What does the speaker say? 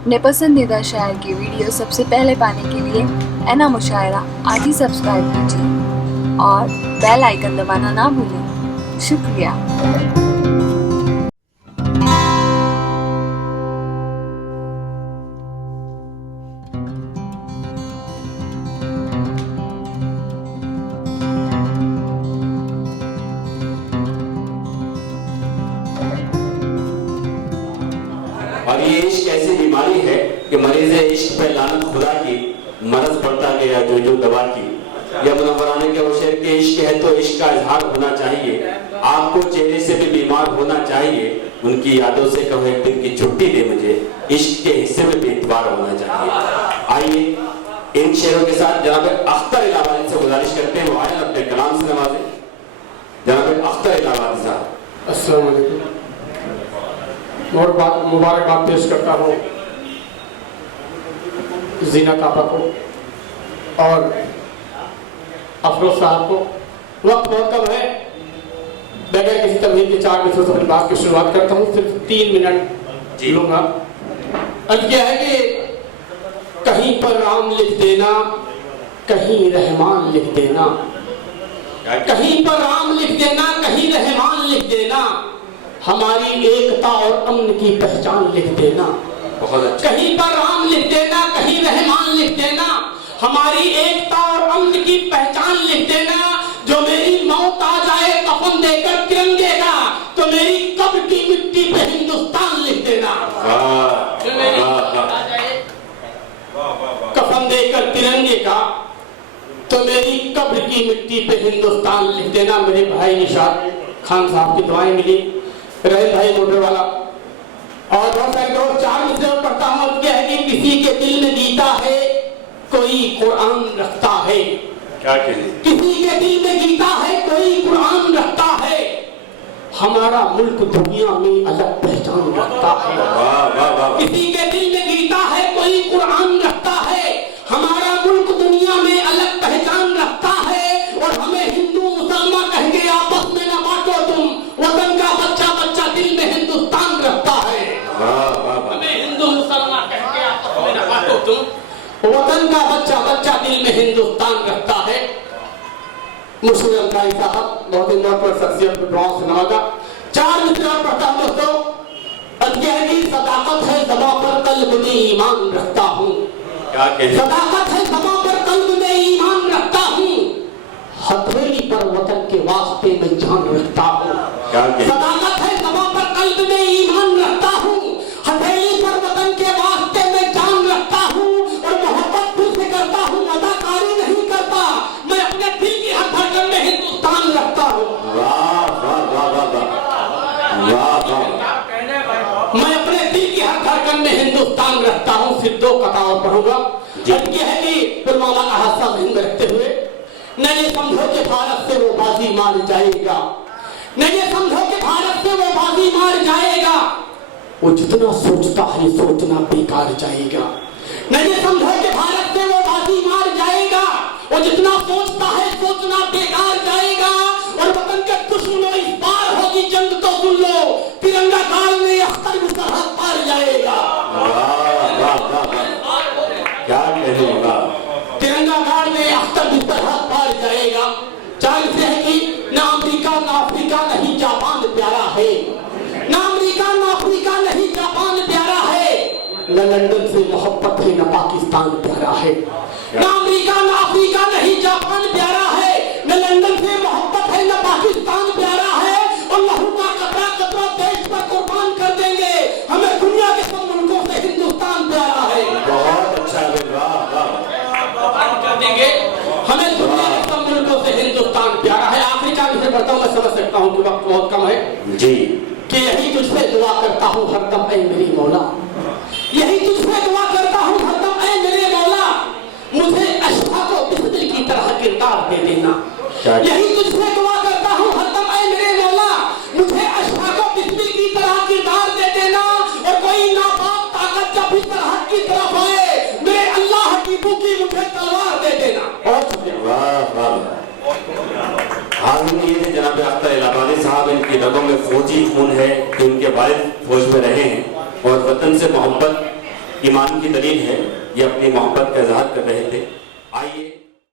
अपने पसंदीदा शायर की वीडियो सबसे पहले पाने के लिए एना मुशायरा आज ही सब्सक्राइब कीजिए और बेल आइकन दबाना ना भूलें। शुक्रिया। और ये इश्क ऐसी बीमारी है कि मरीज़ इश्क पे लानत खुदा की, मरज पड़ता गया जो दवा की। या मुनव्वराने के वो शेर के इश्क है तो इश्क का इजहार होना चाहिए, आपको चेहरे से भी बीमार होना चाहिए। उनकी यादों से कहो एक दिन की छुट्टी दे मुझे, इश्क के हिस्से में भी इतबार होना चाहिए। आइए इन शेरों के साथ जनाब अख्तर इलाहाबादी से गुजारिश करते हैं वो आए अपने कलाम से नवाजें। जनाब अख्तर इलाहाबादी साहब। अस्सलाम वालेकुम। मुबारकबाद पेश करता हूँ जीनत आपा को और अफरोज साहब को। वक्त बहुत कम है, बगैर किसी तमहीद के 4 मिनट से अपनी बात की शुरुआत करता हूँ। सिर्फ 3 मिनट लूँगा। अर्ज किया है कि कहीं पर राम लिख देना, कहीं रहमान लिख देना, कहीं पर राम लिख देना, कहीं रहमान लिख देना, हमारी एकता और अमन की पहचान लिख देना। बहुत अच्छा। कहीं पर राम लिख देना, कहीं रहमान लिख देना, हमारी एकता और अमन की पहचान लिख देना। जो मेरी मौत आ जाए कफन देकर तिरंगे का, तो मेरी कब्र की मिट्टी पे हिंदुस्तान लिख देना। जो मेरी मौत आ जाए कफन देकर तिरंगे का, तो मेरी कब्र की मिट्टी पे हिंदुस्तान लिख देना। मेरे भाई निशात खान साहब की दुआएं मिली, रहीम भाई मोटर वाला और बहुत सारे दोस्त। 4 मिनट में पढ़ता हूँ। क्या है कि किसी के दिल में गीता है, कोई कुरान रखता है। क्या कहें? किसी के दिल में गीता है, कोई कुरान रखता है, हमारा मुल्क दुनिया में अलग पहचान रखता है। वाह वाह वाह। किसी के दिल में गीता है, कोई कुरान रखता है, हमारा मुल्क दुनिया में अलग पहचान रखता है। और हमें हिंदू मुसलमान कह के आपस में न बांटो तुम, वतन का बच्चा बच्चा दिल में हिंदुस्तान रखता है। हमें हिंदू मुसलमान कह के आपस में न बांटो तुम, वतन का बच्चा बच्चा दिल में हिंदुस्तान रखता है। मुश्किल अंदाज़ी साहब बहुत ही महत्वपूर्ण शख्सियत को दुआओं से नवाजा। 4 मिनट और पढ़ता हूं दोस्तों। अध्ययनी सदाकत है ज़बां पर, कल्ब में ईमान रखता हूँ। क्या कहें? सदाकत है ज़बां पर, कल्ब में ईमान रखता हूँ, हथेली पर वतन के वास्ते में जान रखता हूँ। क्या कहें? सदाकत है ज़बां पर, कल्ब में ईमान रखता हूँ, हथेली पर वतन के वास्ते में जान रखता हूँ। और मोहब्बत दिल से करता हूँ, अदाकारी नहीं करता, मैं अपने दिल की हर धड़कन में हिंदुस्तान रखता हूँ। वाह वाह वाह वाह वाह वाह। मैं अपने दिल की हर धड़कन में हिंदुस्तान रखता हूँ। सिर्फ 2 कथा और पढ़ूंगा। ये है कि पुलवामा का हादसा ध्यान में रखते हुए न ये समझो कि भारत से वो बाजी मार जाएगा, न ये समझो कि भारत से वो बाजी मार जाएगा, वो जितना सोचता है सोचना बेकार जाएगा। न ये समझो कि भारत से वो बाजी मार जाएगा, वो जितना सोचता है सोचना बेकार जाएगा। और वतन के दुश्मनों इस बार होगी जंग तो सुन लो, तिरंगा गाड़ में अख्तर भी सरहद पार जाएगा। क्या कहेगा? तिरंगा गाड़ में अख्तर भी सरहद पार जाएगा। चाल से है कि ना अमेरिका ना अफ्रीका नहीं जापान प्यारा है, ना अमेरिका ना अफ्रीका नहीं जापान प्यारा है, न लंदन से मोहब्बत है न पाकिस्तान प्यारा है। ना अमेरिका ना अफ्रीका नहीं जापान प्यारा है, न लंदन से मोहब्बत है न पाकिस्तान प्यारा है। और लहू का कतरा कतरा देश पर कुर्बान कर देंगे, हमें दुनिया के सब मुल्कों से हिंदुस्तान प्यारा है। बहुत अच्छा है। वाह वाह। कर देंगे, हमें दुनिया के सब मुल्कों से हिंदुस्तान प्यारा है। आखिरी 4 मिनट पढ़ता हूँ, मैं समझ सकता हूँ कि वक्त बहुत कम है जी। कि यही तुझसे दुआ करता हूँ हरदम ऐ मेरी मौला, यही तुझसे दुआ करता हूँ हरदम ऐ मेरे मौला, मुझे अशफा को बिस्मिल की तरह किरदार दे देना। यही तुझसे दुआ करता हूँ हरदम ऐ मेरे मौला, मुझे अशफा को बिस्मिल की तरह किरदार दे देना। और कोई नापाक ताकत जब भी सरहद की तरफ आए, मेरे अल्लाह की भूखी मुझे तलवार दे देना। वाह वाह। हाजिर ये थे जनाब अख्तर इलाहाबादी साहब। इनकी रगों में फौजी खून है कि उनके वालिद फौज में रहे हैं और वतन से मोहब्बत ईमान की दलील है, ये अपनी मोहब्बत का इजहार कर रहे थे। आइए